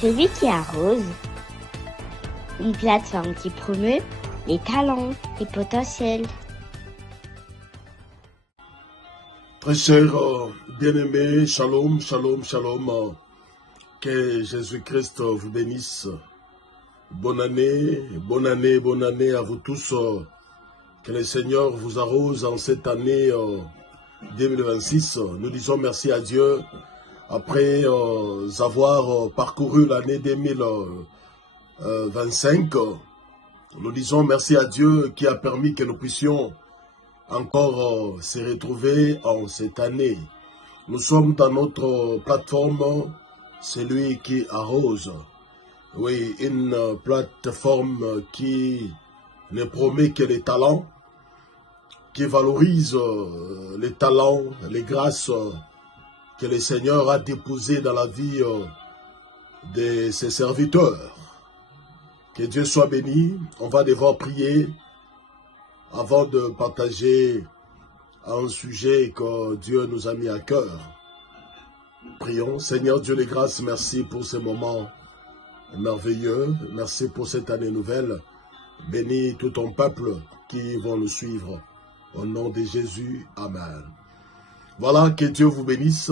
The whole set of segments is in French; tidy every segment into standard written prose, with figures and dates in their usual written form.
Celui qui arrose, une plateforme qui promeut les talents et potentiels. Très chers bien-aimés, shalom, shalom, shalom. Que Jésus-Christ vous bénisse. Bonne année, bonne année, bonne année à vous tous. Que le Seigneur vous arrose en cette année 2026. Nous disons merci à Dieu après avoir parcouru l'année 2025. Nous disons merci à Dieu qui a permis que nous puissions encore se retrouver en cette année. Nous sommes dans notre plateforme, celui qui arrose. Oui, une plateforme qui ne promet que les talents, qui valorise les talents, les grâces que le Seigneur a déposées dans la vie de ses serviteurs. Que Dieu soit béni. On va devoir prier avant de partager un sujet que Dieu nous a mis à cœur. Prions. Seigneur Dieu les grâces, merci pour ce moment merveilleux. Merci pour cette année nouvelle. Bénis tout ton peuple qui vont nous suivre. Au nom de Jésus, Amen. Voilà, que Dieu vous bénisse.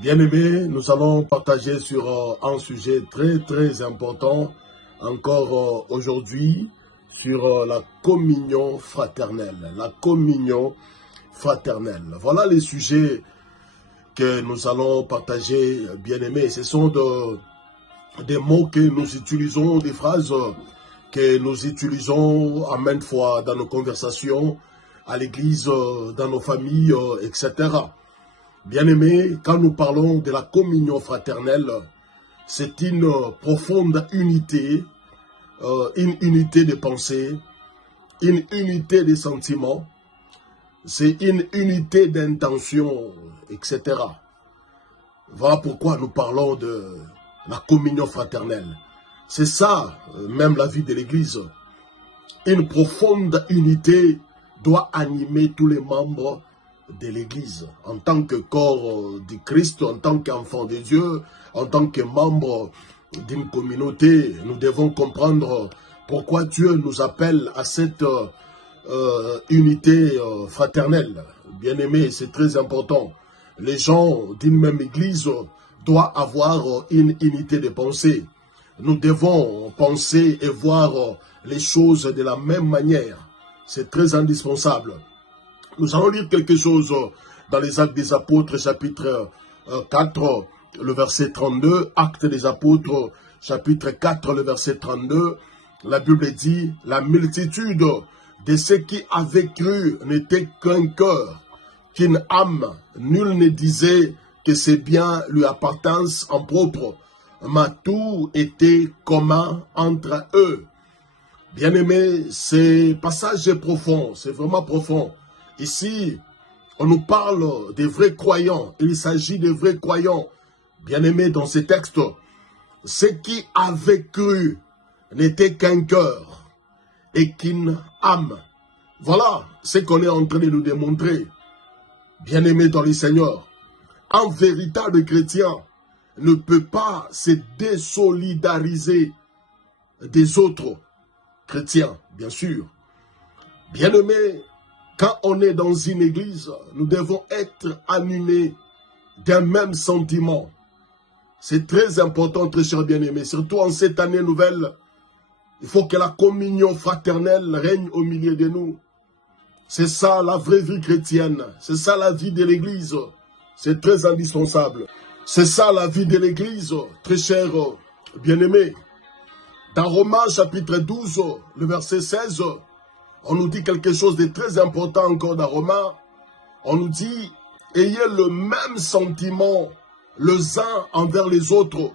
Bien-aimés, nous allons partager sur un sujet très très important encore aujourd'hui, sur la communion fraternelle. La communion fraternelle. Voilà les sujets que nous allons partager, bien-aimés. Ce sont des mots que nous utilisons, des phrases que nous utilisons à maintes fois dans nos conversations, à l'église, dans nos familles, etc. Bien-aimés, quand nous parlons de la communion fraternelle, c'est une profonde unité, une unité de pensée, une unité de sentiments, c'est une unité d'intention, etc. Voilà pourquoi nous parlons de la communion fraternelle. C'est ça, même la vie de l'Église. Une profonde unité doit animer tous les membres de l'Église. En tant que corps du Christ, en tant qu'enfant de Dieu, en tant que membre d'une communauté, nous devons comprendre pourquoi Dieu nous appelle à cette unité fraternelle. Bien-aimés, c'est très important. Les gens d'une même Église doivent avoir une unité de pensée. Nous devons penser et voir les choses de la même manière. C'est très indispensable. Nous allons lire quelque chose dans les Actes des Apôtres, chapitre 4, le verset 32. Actes des Apôtres, chapitre 4, le verset 32. La Bible dit, « La multitude de ceux qui avaient cru n'était qu'un cœur, qu'une âme. Nul ne disait que ses biens lui appartinssent en propre, mais tout était commun entre eux. » Bien-aimés, ce passage est profond, c'est vraiment profond. Ici, on nous parle des vrais croyants. Il s'agit des vrais croyants. Bien-aimés, dans ce texte, ceux qui avaient cru n'étaient qu'un cœur et qu'une âme. Voilà ce qu'on est en train de nous démontrer. Bien-aimés dans le Seigneur, un véritable chrétien ne peut pas se désolidariser des autres chrétiens, bien sûr. Bien-aimés, quand on est dans une église, nous devons être animés d'un même sentiment. C'est très important, très chers bien-aimés, surtout en cette année nouvelle. Il faut que la communion fraternelle règne au milieu de nous. C'est ça la vraie vie chrétienne. C'est ça la vie de l'église. C'est très indispensable. C'est ça la vie de l'église, très chers bien-aimés. Dans Romains chapitre 12, le verset 16, on nous dit quelque chose de très important encore dans Romains. On nous dit, ayez le même sentiment les uns envers les autres.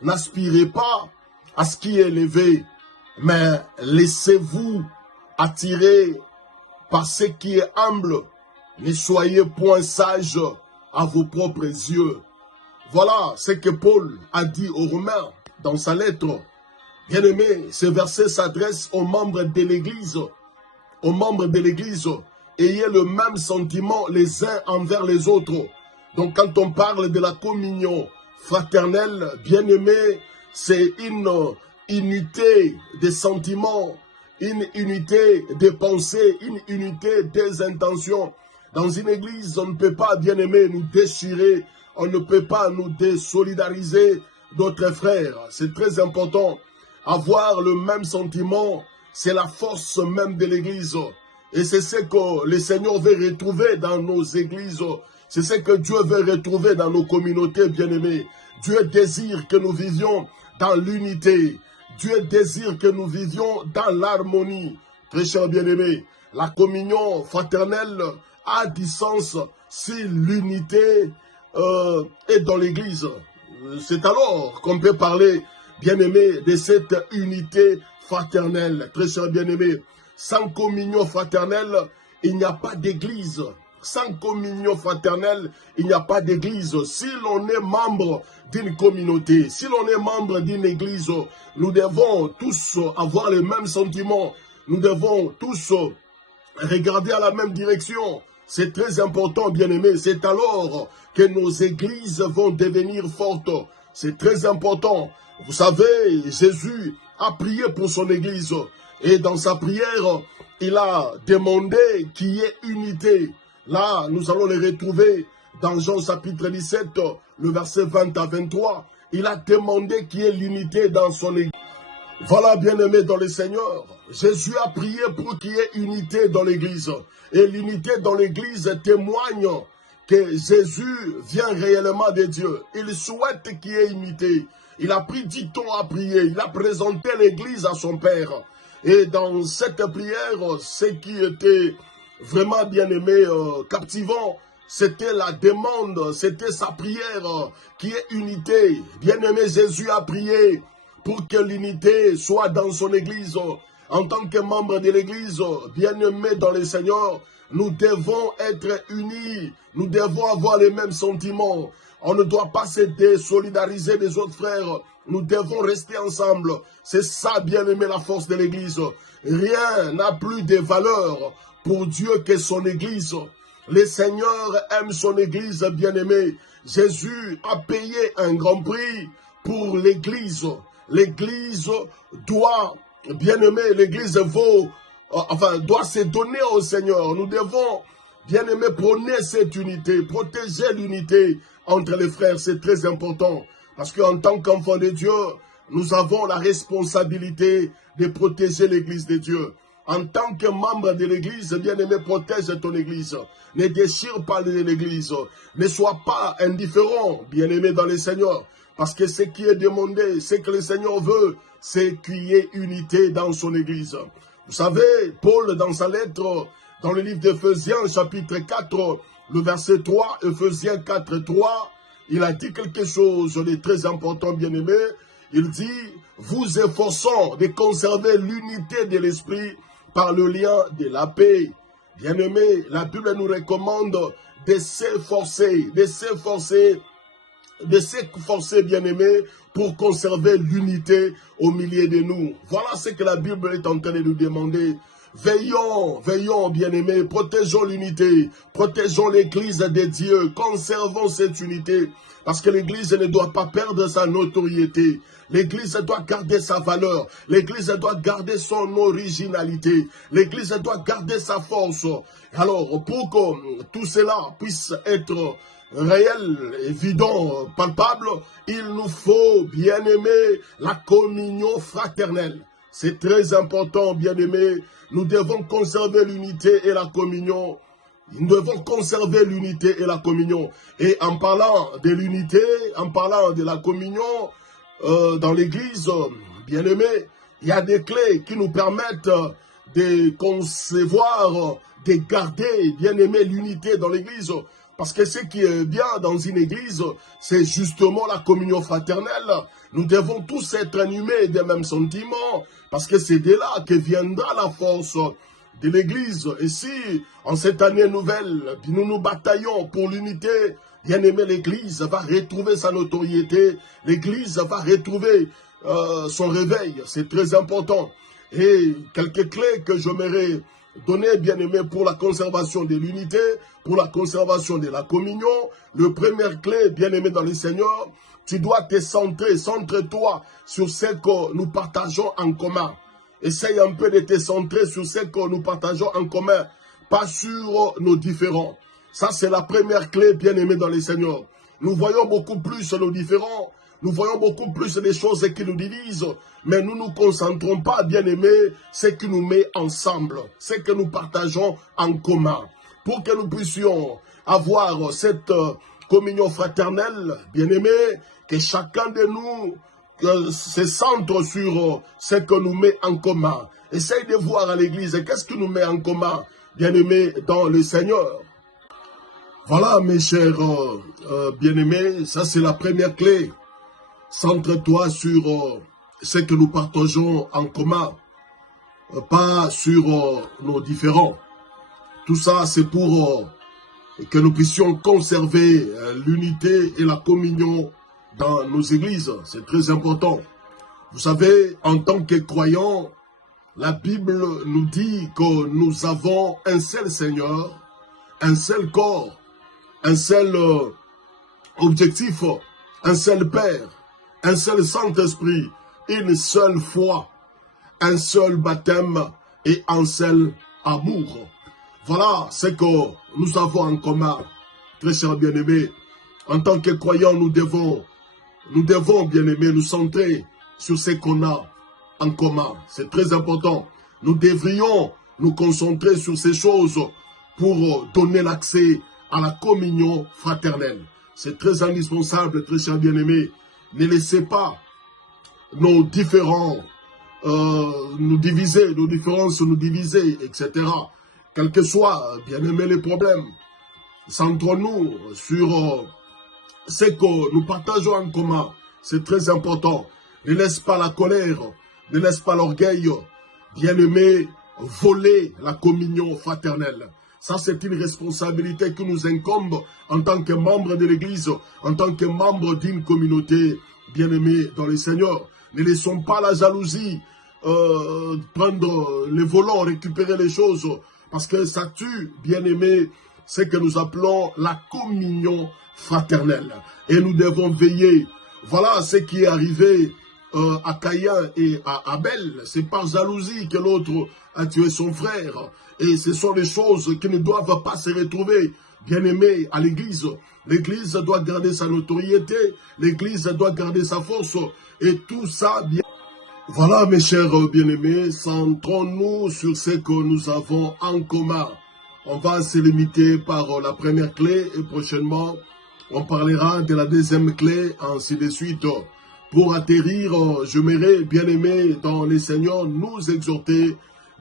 N'aspirez pas à ce qui est élevé, mais laissez-vous attirer par ce qui est humble. Ne soyez point sages à vos propres yeux. Voilà ce que Paul a dit aux Romains dans sa lettre. Bien-aimés, ce verset s'adresse aux membres de l'Église. Aux membres de l'Église, ayez le même sentiment les uns envers les autres. Donc quand on parle de la communion fraternelle, bien-aimé, c'est une unité des sentiments, une unité des pensées, une unité des intentions. Dans une église, on ne peut pas, bien-aimé, nous déchirer, on ne peut pas nous désolidariser d'autres frères. C'est très important. Avoir le même sentiment, c'est la force même de l'église. Et c'est ce que le Seigneur veut retrouver dans nos églises. C'est ce que Dieu veut retrouver dans nos communautés, bien-aimés. Dieu désire que nous vivions dans l'unité. Dieu désire que nous vivions dans l'harmonie. Très chers bien-aimés, la communion fraternelle a du sens si l'unité est dans l'église. C'est alors qu'on peut parler, bien-aimés, de cette unité fraternelle. Très chers bien-aimés, sans communion fraternelle, il n'y a pas d'église. Sans communion fraternelle, il n'y a pas d'église. Si l'on est membre d'une communauté, si l'on est membre d'une église, nous devons tous avoir les mêmes sentiments. Nous devons tous regarder à la même direction. C'est très important, bien-aimés. C'est alors que nos églises vont devenir fortes. C'est très important. Vous savez, Jésus a prié pour son église. Et dans sa prière, il a demandé qu'il y ait unité. Là, nous allons les retrouver dans Jean chapitre 17, le verset 20 à 23. Il a demandé qu'il y ait l'unité dans son église. Voilà, bien-aimés dans le Seigneur, Jésus a prié pour qu'il y ait unité dans l'église. Et l'unité dans l'église témoigne que Jésus vient réellement de Dieu. Il souhaite qu'il y ait unité. Il a pris du temps à prier. Il a présenté l'église à son Père. Et dans cette prière, ce qui était vraiment, bien-aimé, captivant, c'était la demande, c'était sa prière qui est unité. Bien-aimé, Jésus a prié pour que l'unité soit dans son église. En tant que membre de l'église, bien-aimé dans le Seigneur, nous devons être unis. Nous devons avoir les mêmes sentiments. On ne doit pas se désolidariser des autres frères. Nous devons rester ensemble. C'est ça, bien-aimé, la force de l'église. Rien n'a plus de valeur pour Dieu que son église. Le Seigneur aime son église, bien-aimé. Jésus a payé un grand prix pour l'église. L'église doit, bien-aimé, l'église doit se donner au Seigneur. Nous devons, bien-aimé, prôner cette unité, protéger l'unité entre les frères. C'est très important. Parce qu'en tant qu'enfants de Dieu, nous avons la responsabilité de protéger l'église de Dieu. En tant que membre de l'église, bien-aimé, protège ton église. Ne déchire pas l'église. Ne sois pas indifférent, bien-aimé dans le Seigneur. Parce que ce qui est demandé, ce que le Seigneur veut, c'est qu'il y ait unité dans son église. Vous savez, Paul, dans sa lettre, dans le livre d'Éphésiens, chapitre 4, le verset 3, Éphésiens 4, 3, il a dit quelque chose de très important, bien-aimé. Il dit, vous efforçons de conserver l'unité de l'esprit par le lien de la paix. Bien-aimé, la Bible nous recommande de s'efforcer, bien-aimé, pour conserver l'unité au milieu de nous. Voilà ce que la Bible est en train de nous demander. Veillons, bien-aimés, protégeons l'unité, protégeons l'église de Dieu, conservons cette unité, parce que l'église ne doit pas perdre sa notoriété. L'église doit garder sa valeur, l'église doit garder son originalité, l'église doit garder sa force. Alors, pour que tout cela puisse être réel, évident, palpable, il nous faut, bien-aimé, la communion fraternelle. C'est très important, bien-aimé. Nous devons conserver l'unité et la communion. Nous devons conserver l'unité et la communion. Et en parlant de l'unité, en parlant de la communion dans l'église, bien-aimé, il y a des clés qui nous permettent de concevoir, de garder, bien-aimé, l'unité dans l'église. Parce que ce qui est bien dans une église, c'est justement la communion fraternelle. Nous devons tous être animés des mêmes sentiments, parce que c'est de là que viendra la force de l'église. Et si, en cette année nouvelle, nous nous bataillons pour l'unité, bien aimé, l'église va retrouver sa notoriété, l'église va retrouver son réveil. C'est très important. Et quelques clés que j'aimerais donner, bien aimé, pour la conservation de l'unité, pour la conservation de la communion. Le première clé, bien aimé dans le Seigneur, Tu dois te centrer, centre-toi sur ce que nous partageons en commun. Essaye un peu de te centrer sur ce que nous partageons en commun, pas sur nos différends. Ça, c'est la première clé, bien aimée dans les Seigneurs. Nous voyons beaucoup plus nos différends, nous voyons beaucoup plus les choses qui nous divisent, mais nous ne nous concentrons pas, bien aimés, ce qui nous met ensemble, ce que nous partageons en commun. Pour que nous puissions avoir cette communion fraternelle, bien aimés, que chacun de nous se centre sur ce que nous met en commun. Essaye de voir à l'église, qu'est-ce qui nous met en commun, bien aimés, dans le Seigneur. Voilà, mes chers bien-aimés, ça c'est la première clé. Centre-toi sur ce que nous partageons en commun, pas sur nos différends. Tout ça, c'est pour que nous puissions conserver l'unité et la communion dans nos églises. C'est très important. Vous savez, en tant que croyants, la Bible nous dit que nous avons un seul Seigneur, un seul corps, un seul objectif, un seul Père, un seul Saint-Esprit, une seule foi, un seul baptême et un seul amour. Voilà ce que nous avons en commun, très chers bien-aimés. En tant que croyants, nous devons, bien-aimés, nous centrer sur ce qu'on a en commun. C'est très important. Nous devrions nous concentrer sur ces choses pour donner l'accès à la communion fraternelle. C'est très indispensable, très chers bien-aimés. Ne laissez pas nos différents nous diviser, nos différences nous diviser, etc. Quels que soient, bien-aimés, les problèmes, centrons-nous sur ce que nous partageons en commun. C'est très important. Ne laisse pas la colère, ne laisse pas l'orgueil, bien-aimés, voler la communion fraternelle. Ça, c'est une responsabilité qui nous incombe en tant que membres de l'Église, en tant que membres d'une communauté bien-aimée dans le Seigneur. Ne laissons pas la jalousie prendre les volants, récupérer les choses, parce que ça tue, bien-aimés, ce que nous appelons la communion fraternelle. Et nous devons veiller. Voilà ce qui est arrivé à Caïn et à Abel. C'est par jalousie que l'autre a tué son frère. Et ce sont des choses qui ne doivent pas se retrouver, bien aimés, à l'Église. L'Église doit garder sa notoriété, l'Église doit garder sa force, et tout ça, bien. Voilà, mes chers bien-aimés, centrons-nous sur ce que nous avons en commun. On va se limiter par la première clé, et prochainement, on parlera de la deuxième clé, ainsi de suite. Pour atterrir, j'aimerais, bien-aimés, dans les Seigneurs, nous exhorter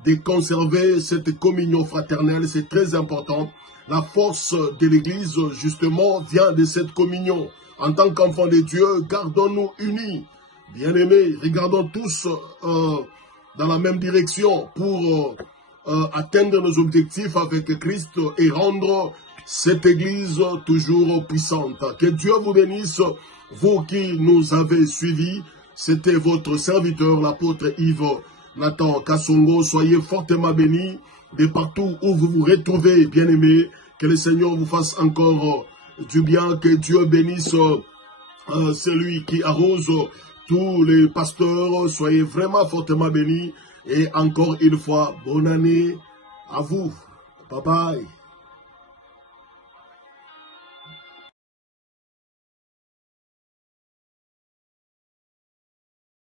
de conserver cette communion fraternelle. C'est très important. La force de l'Église, justement, vient de cette communion. En tant qu'enfants de Dieu, gardons-nous unis. Bien-aimés, regardons tous dans la même direction pour atteindre nos objectifs avec Christ et rendre cette Église toujours puissante. Que Dieu vous bénisse, vous qui nous avez suivis. C'était votre serviteur, l'apôtre Yves Nathan Kassongo. Soyez fortement bénis de partout où vous vous retrouvez, bien-aimés. Que le Seigneur vous fasse encore du bien. Que Dieu bénisse celui qui arrose tous les pasteurs. Soyez vraiment fortement bénis. Et encore une fois, bonne année à vous. Bye bye.